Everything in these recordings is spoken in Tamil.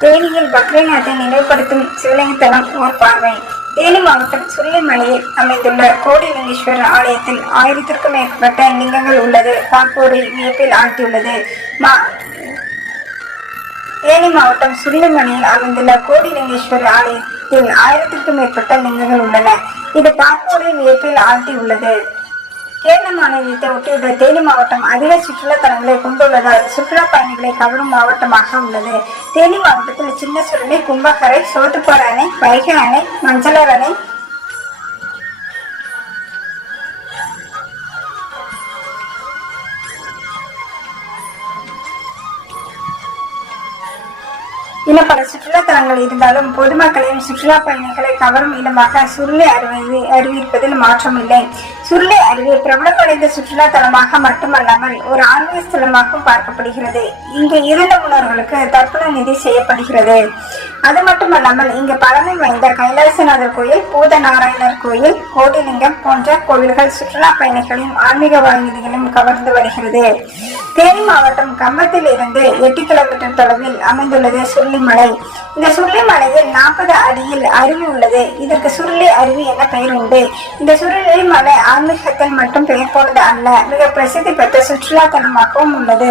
தேனியில் பக்ரிநாத்தை நினைவுபடுத்தும் சிவலிங்கத்தலம் ஓர் பார்வை. தேனி மாவட்டம் சுள்ளிமலையில் அமைந்துள்ள கோடிலிங்கேஸ்வரர் ஆலயத்தில் ஆயிரத்திற்கும் மேற்பட்ட லிங்கங்கள் உள்ளது. பார்ப்போரை வியப்பில் ஆழ்த்தியுள்ளது. மா தேனி மாவட்டம் சுள்ளிமலையில் அமைந்துள்ள கோடிலிங்கேஸ்வரர் ஆலயத்தில் ஆயிரத்திற்கும் மேற்பட்ட லிங்கங்கள் உள்ளன. இது பார்ப்போரை வியப்பில் ஆழ்த்தியுள்ளது. தேனி மாநிலத்தை ஒட்டியுள்ள தேனி மாவட்டம் அதிக சுற்றுலா தலங்களை கொண்டுள்ளதால் சுற்றுலா பயணிகளை கவரும் மாவட்டமாக உள்ளது. தேனி மாவட்டத்தில் சின்ன சுருளை கும்பகரை சோத்துப்பாறை அணை வைகை அணை மஞ்சளர் அணை இன்னும் பல சுற்றுலா தலங்கள் இருந்தாலும் பொதுமக்களையும் சுற்றுலா பயணிகளை கவரும் இடமாக சுருளை அருவி அறிவிப்பதில் மாற்றமில்லை சுருளை அருவி பிரபலமடைந்த சுற்றுலா தலமாக மட்டுமல்லாமல் ஒரு ஆன்மீக ஸ்தலமாகவும் பார்க்கப்படுகிறது. இங்கு இறந்த உணர்களுக்கு தர்ப்பண நிதி செய்யப்படுகிறது. அது மட்டுமல்லாமல் இங்கு பழமை வாய்ந்த கைலாசநாதர் கோயில் பூதநாராயணர் கோயில் கோடிலிங்கம் போன்ற கோவில்கள் சுற்றுலா பயணிகளையும் ஆன்மீக வாய்நிதிகளும் கவர்ந்து வருகிறது. தேனி மாவட்டம் கம்பத்தில் இருந்து எட்டு கிலோமீட்டர் தொலைவில் அமைந்துள்ளது சுருளிமலை இந்த சுருளிமலையில் நாற்பது அடியில் அருவி உள்ளது. இதற்கு சுருளி அருவி என பெயர் உண்டு. இந்த சுருளி மலை ஆன்மீகத்தில் மட்டும் பெயர் போனது அல்ல மிக பிரசித்தி பெற்ற சுற்றுலா தலமாகவும் உள்ளது.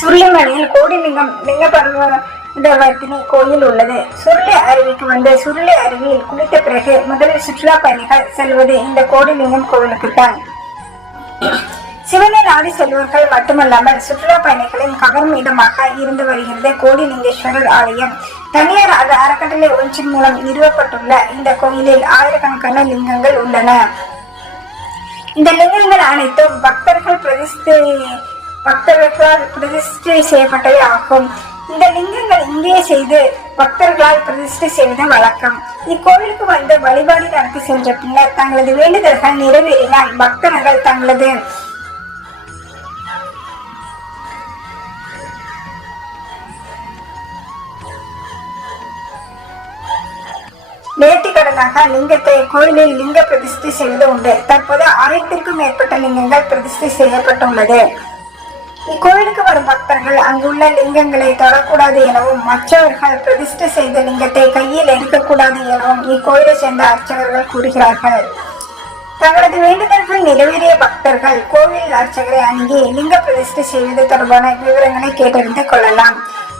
சுருளிமலையில் கோடிலிங்கம் லிங்க பர்வதவர்த்தினி கோயில் உள்ளது. சுருளி அருவிக்கு வந்து சுருளி அருவியில் குளித்த பிறகு முதலில் சுற்றுலா பயணிகள் செல்வது இந்த கோடிலிங்கம் கோவிலுக்குத்தான். சிவனை நாடி செல்வர்கள் மட்டுமல்லாமல் சுற்றுலா பயணிகளின் கவரும் இடமாக இருந்து வருகிறது கோடிலிங்கேஸ்வரர் ஆலயம் தனியார் அது அறக்கட்டளை ஒன்றின் மூலம் நிறுவப்பட்டுள்ள இந்த கோயிலில் ஆயிரக்கணக்கான லிங்கங்கள் உள்ளன. இந்த லிங்கங்கள் அனைத்தும் பக்தர்கள் பிரதிஷ்டை பக்தர்களால் பிரதிஷ்டை செய்யப்பட்டவை ஆகும். இந்த லிங்கங்கள் இங்கே செய்து பக்தர்களால் பிரதிஷ்டை செய்வது வழக்கம். இக்கோவிலுக்கு வந்து வழிபாடு நடத்தி சென்ற பின்னர் தங்களது வேண்டுதல்கள் நிறைவேறினால் பக்தர்கள் தங்களது நேர்த்திக்கடனாக லிங்கத்தை கோயிலில் லிங்க பிரதிஷ்டை செய்வது உண்டு. தற்போது ஆயிரத்திற்கும் மேற்பட்ட லிங்கங்கள் பிரதிஷ்டை செய்யப்பட்டுள்ளது. இக்கோயிலுக்கு வரும் பக்தர்கள் அங்குள்ள லிங்கங்களை தொடக்கூடாது எனவும் மற்றவர்கள் பிரதிஷ்டை செய்த லிங்கத்தை கையில் எடுக்கக்கூடாது எனவும் இக்கோயிலை சேர்ந்த அர்ச்சகர்கள் கூறுகிறார்கள். தங்களது வேண்டுதல்கள் நிறைவேறிய பக்தர்கள் கோவில் அர்ச்சகரை அணுகி லிங்க பிரதிஷ்டை செய்வது தொடர்பான விவரங்களை கேட்டறிந்து கொள்ளலாம்.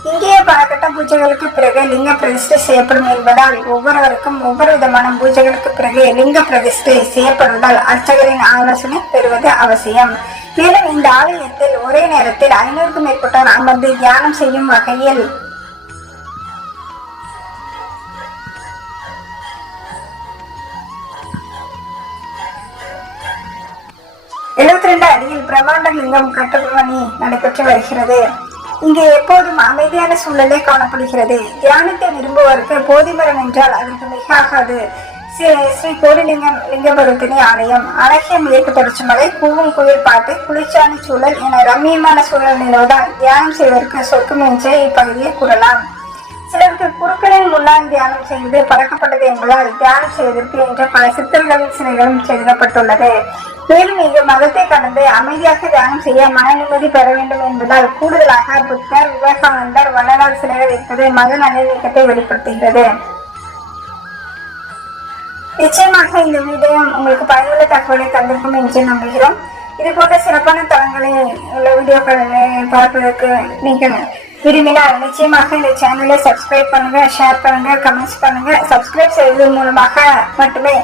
இங்கேய பல கட்ட பூஜைகளுக்கு பிறகு லிங்க பிரதிஷ்டை செய்யப்படும் என்பதால் ஒவ்வொருவருக்கும் ஒவ்வொரு விதமான பூஜைகளுக்கு பிறகு லிங்க பிரதிஷ்டை செய்யப்படுவதால் அர்ச்சகரின் ஆலோசனை பெறுவது அவசியம். மேலும் இந்த ஆலயத்தில் ஒரே நேரத்தில் ஐநூறுக்கும் மேற்பட்டோர் அமர்ந்து தியானம் செய்யும் வகையில் எழுபத்தி ரெண்டு அடியில் பிரம்மாண்ட லிங்கம் கட்டுப்பணி நடைபெற்று வருகிறது. இங்கே எப்போதும் அமைதியான சூழலே காணப்படுகிறது. தியானத்தை விரும்புவோருக்கு போதிமரம் என்றால் அதற்கு மிக ஆகாது ஸ்ரீ- ஸ்ரீ கோடிலிங்கம் லிங்கபுரத்தினி ஆலயம். அழகிய மேற்கு தொடர்ச்சி மலை பூவும் குளிர் பாட்டு குளிர்ச்சியான சூழல் என ரம்மியமான சூழல் நிலவுதான் தியானம் செய்வதற்கு சொர்க்கம் என்றே இப்பகுதியை கூறலாம். சிலருக்கு குருக்களின் முன்னால் தியானம் செய்வது பழக்கப்பட்டது என்பதால் தியானம் செய்வதற்கு என்ற பல சித்தர்களின் சிலைகளும் செதுக்கப்பட்டுள்ளது மேலும் இங்கு மதத்தை கடந்து அமைதியாக தியானம் செய்ய மன நிம்மதி பெற வேண்டும் என்பதால் கூடுதலாக புத்தர் விவேகானந்தர் வள்ளலார் சிலைகள் இருப்பது மத நல்லிணக்கத்தை வெளிப்படுத்துகிறது. நிச்சயமாக இந்த வீடியோ உங்களுக்கு பயனுள்ள தகவலை தந்திருக்கும் என்று நம்புகிறோம். இது போன்ற சிறப்பான தளங்களை உள்ள வீடியோக்களை பார்ப்பதற்கு நீங்கள் விரும்பினால் நிச்சயமாக இந்த சேனலை சப்ஸ்கிரைப் பண்ணுங்க ஷேர் பண்ணுங்க கமெண்ட்ஸ் பண்ணுங்க. சப்ஸ்கிரைப் செய்வதன் மூலமாக மட்டுமே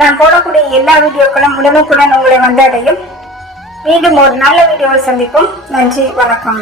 நான் போடக்கூடிய எல்லா வீடியோக்களும் உடனுக்குடன் உங்களை வந்தடையும். மீண்டும் ஒரு நல்ல வீடியோவை சந்திப்போம். நன்றி வணக்கம்.